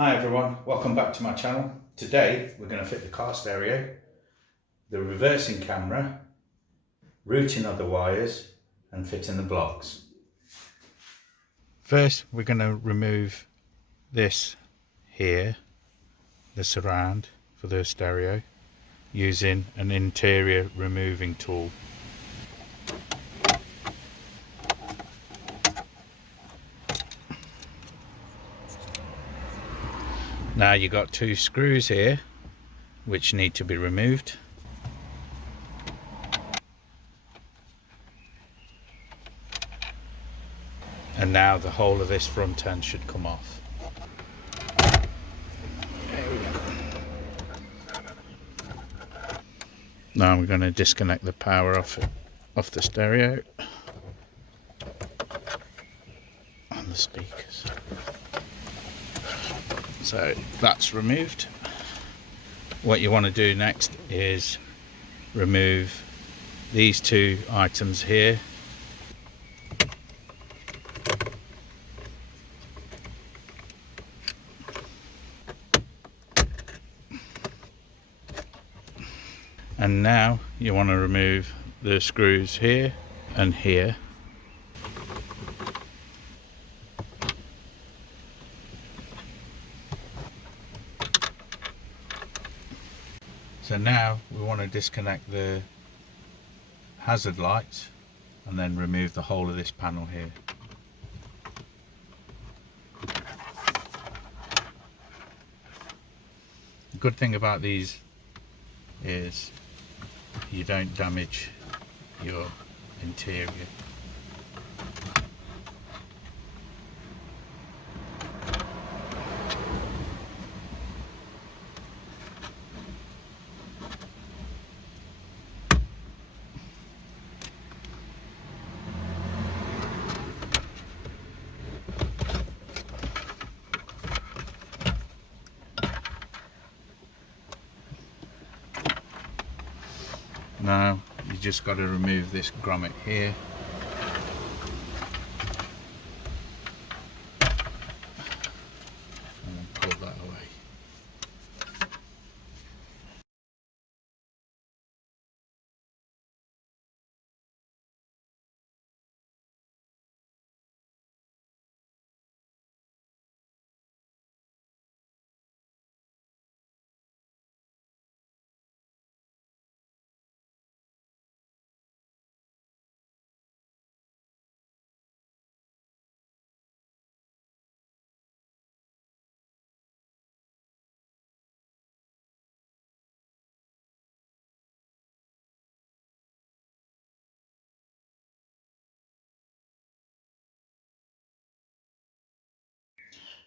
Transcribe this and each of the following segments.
Hi everyone, welcome back to my channel. Today we're going to fit the car stereo, the reversing camera, routing of the wires and fitting the blocks. First we're going to remove this here, the surround for the stereo, using an interior removing tool. Now you've got two screws here which need to be removed. And now the whole of this front end should come off. There we go. Now I'm going to disconnect the power off the stereo and the speakers. So that's removed. What you want to do next is remove these two items here. And now you want to remove the screws here and here. So now we want to disconnect the hazard lights and then remove the whole of this panel here. The good thing about these is you don't damage your interior. Now you just got to remove this grommet here. And then pull that away.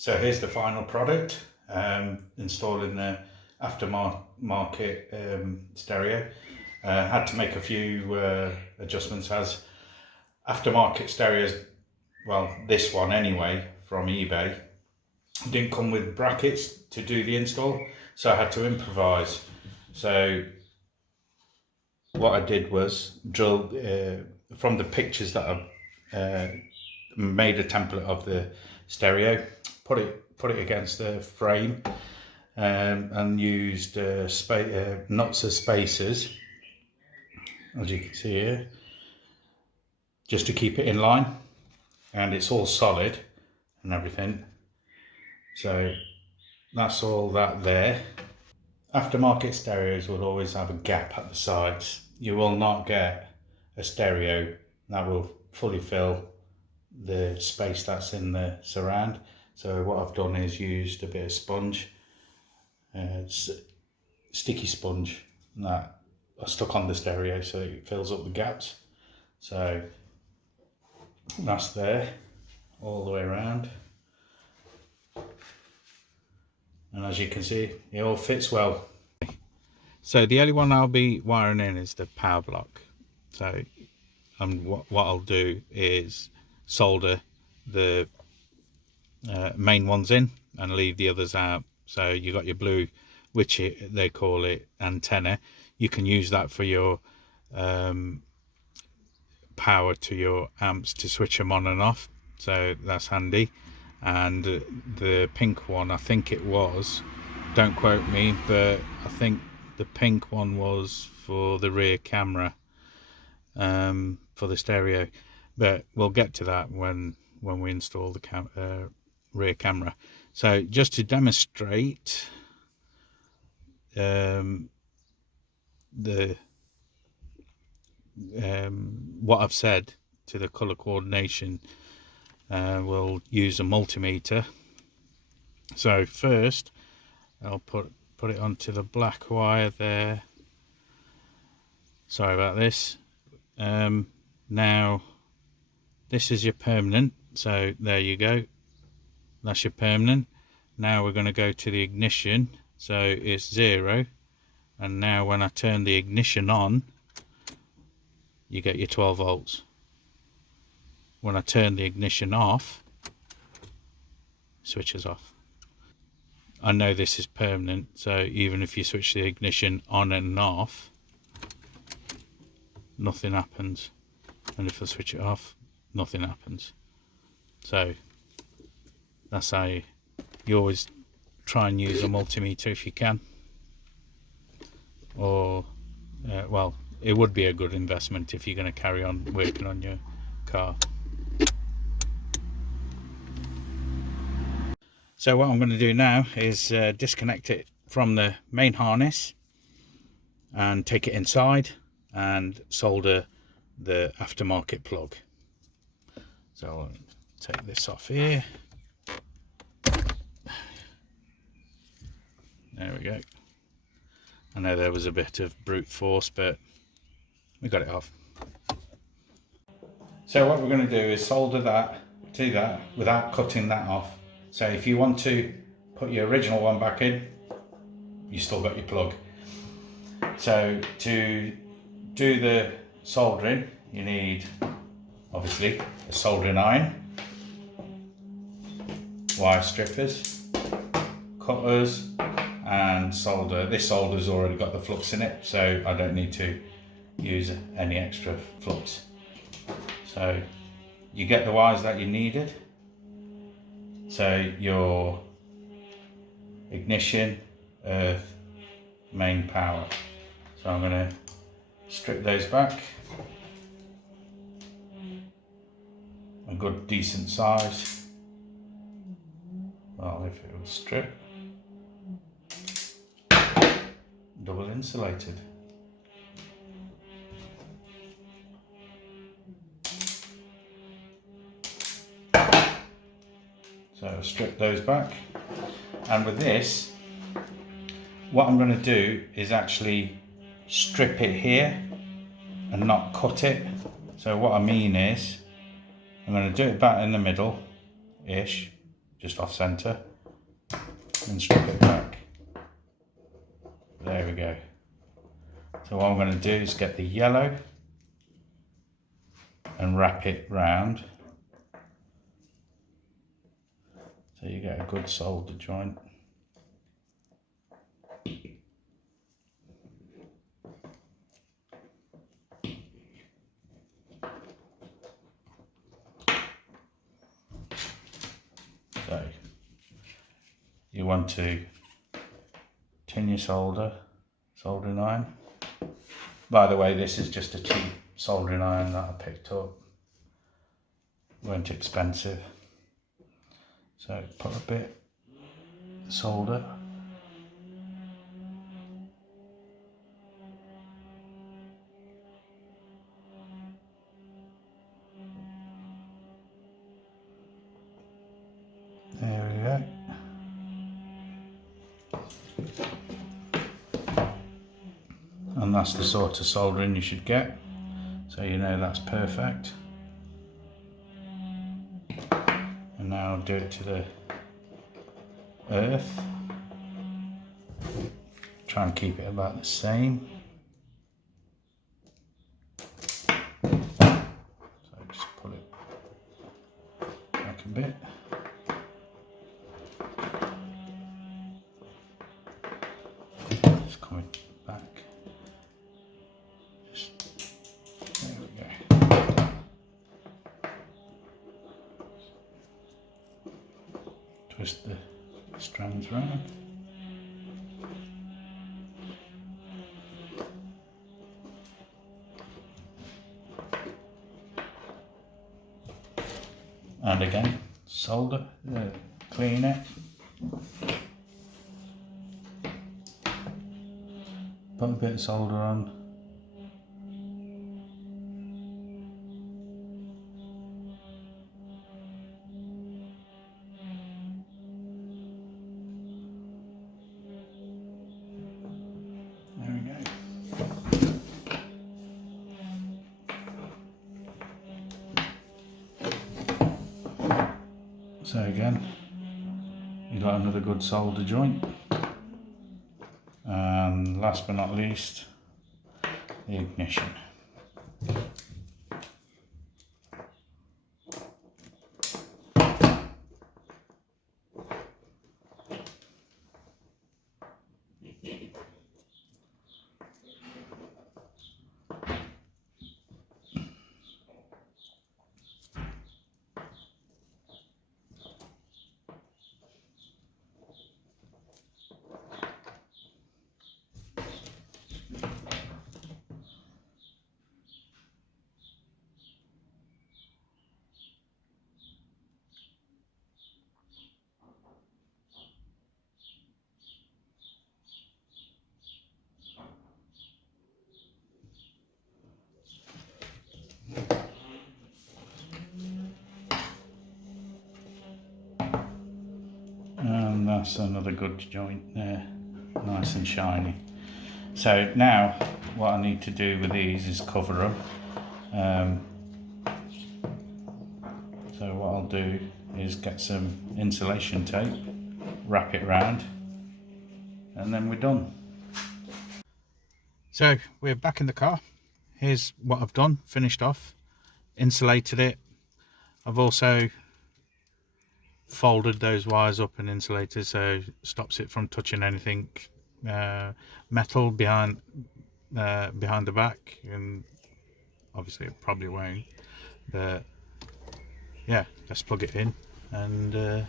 So here's the final product, installed in the aftermarket stereo. Had to make a few adjustments as aftermarket stereos, well this one anyway from eBay, didn't come with brackets to do the install, so I had to improvise. So what I did was drill from the pictures that I've made a template of the stereo, put it against the frame, and used nuts as spacers, as you can see here, just to keep it in line, and it's all solid and everything. So that's all that there. Aftermarket stereos will always have a gap at the sides. You will not get a stereo that will fully fill the space that's in the surround. So what I've done is used a bit of sponge, sticky sponge, that I stuck on the stereo so it fills up the gaps. So that's there all the way around, and as you can see it all fits well. So the only one I'll be wiring in is the power block. So what I'll do is solder the main ones in and leave the others out. So you got your blue, which they call it antenna. You can use that for your power to your amps to switch them on and off, so that's handy. and the pink one, I think it was, don't quote me, but I think the pink one was for the rear camera, for the stereo, but we'll get to that when we install the rear camera. So just to demonstrate the what I've said to the color coordination, we'll use a multimeter. So first I'll put it onto the black wire there. Sorry about this. Now this is your permanent, so there you go, that's your permanent. Now we're going to go to the ignition, so it's 0, and now when I turn the ignition on, you get your 12 volts. When I turn the ignition off, switches off. I know this is permanent, so even if you switch the ignition on and off, nothing happens, and if I switch it off, nothing happens. So that's how you always try and use a multimeter if you can, or well, it would be a good investment if you're going to carry on working on your car. So what I'm going to do now is disconnect it from the main harness and take it inside and solder the aftermarket plug. So I'll take this off here. There we go. I know there was a bit of brute force, but we got it off. So what we're going to do is solder that to that without cutting that off. So if you want to put your original one back in, you still got your plug. So to do the soldering, you need obviously a soldering iron, wire strippers, cutters, and solder. This solder's already got the flux in it, so I don't need to use any extra flux. So you get the wires that you needed. So your ignition, earth, main power. So I'm going to strip those back. A good decent size. Well, if it was strip, double insulated. So strip those back, and with this, what I'm going to do is actually strip it here and not cut it. So what I mean is, I'm going to do it back in the middle ish, just off center, and strip it back. There we go. So what I'm going to do is get the yellow and wrap it round, so you get a good solder joint. So you want to tin your soldering iron. By the way, this is just a cheap soldering iron that I picked up. Weren't expensive. So put a bit of solder. There we go. And that's the sort of soldering you should get. So you know that's perfect. And now I'll do it to the earth. Try and keep it about the same. So just pull it back a bit. Just coming back. There we go. comes round. And again, solder, clean it. Put a bit of solder on. There we go. So again, you got another good solder joint. And last but not least, the ignition. And that's another good joint there, nice and shiny. So now what I need to do with these is cover them. So what I'll do is get some insulation tape, wrap it round, and then we're done. So we're back in the car. Here's what I've done, finished off, insulated it. I've also folded those wires up and insulated so it stops it from touching anything metal behind the back, and obviously it probably won't, but yeah, let's plug it in and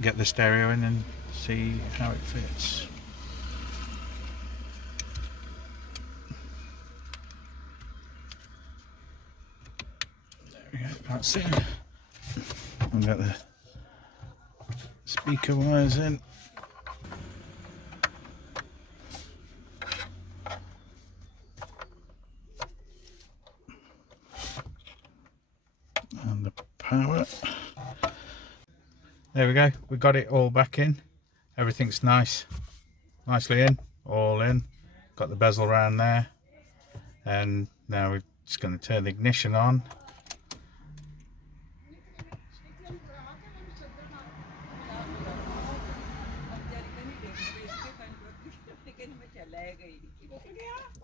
get the stereo in and see how it fits. There we go, that's it. We've got the speaker wires in. And the power. There we go, we got it all back in. Everything's nicely in, all in. Got the bezel around there. And now we're just going to turn the ignition on.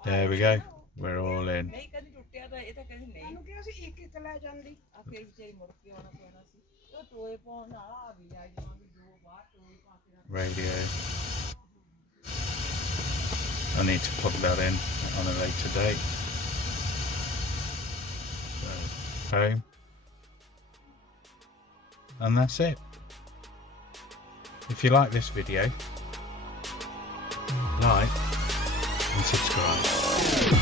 There we go, we're all in. Radio. I need to plug that in on a later date. So, home. And that's it. If you like this video, like and subscribe.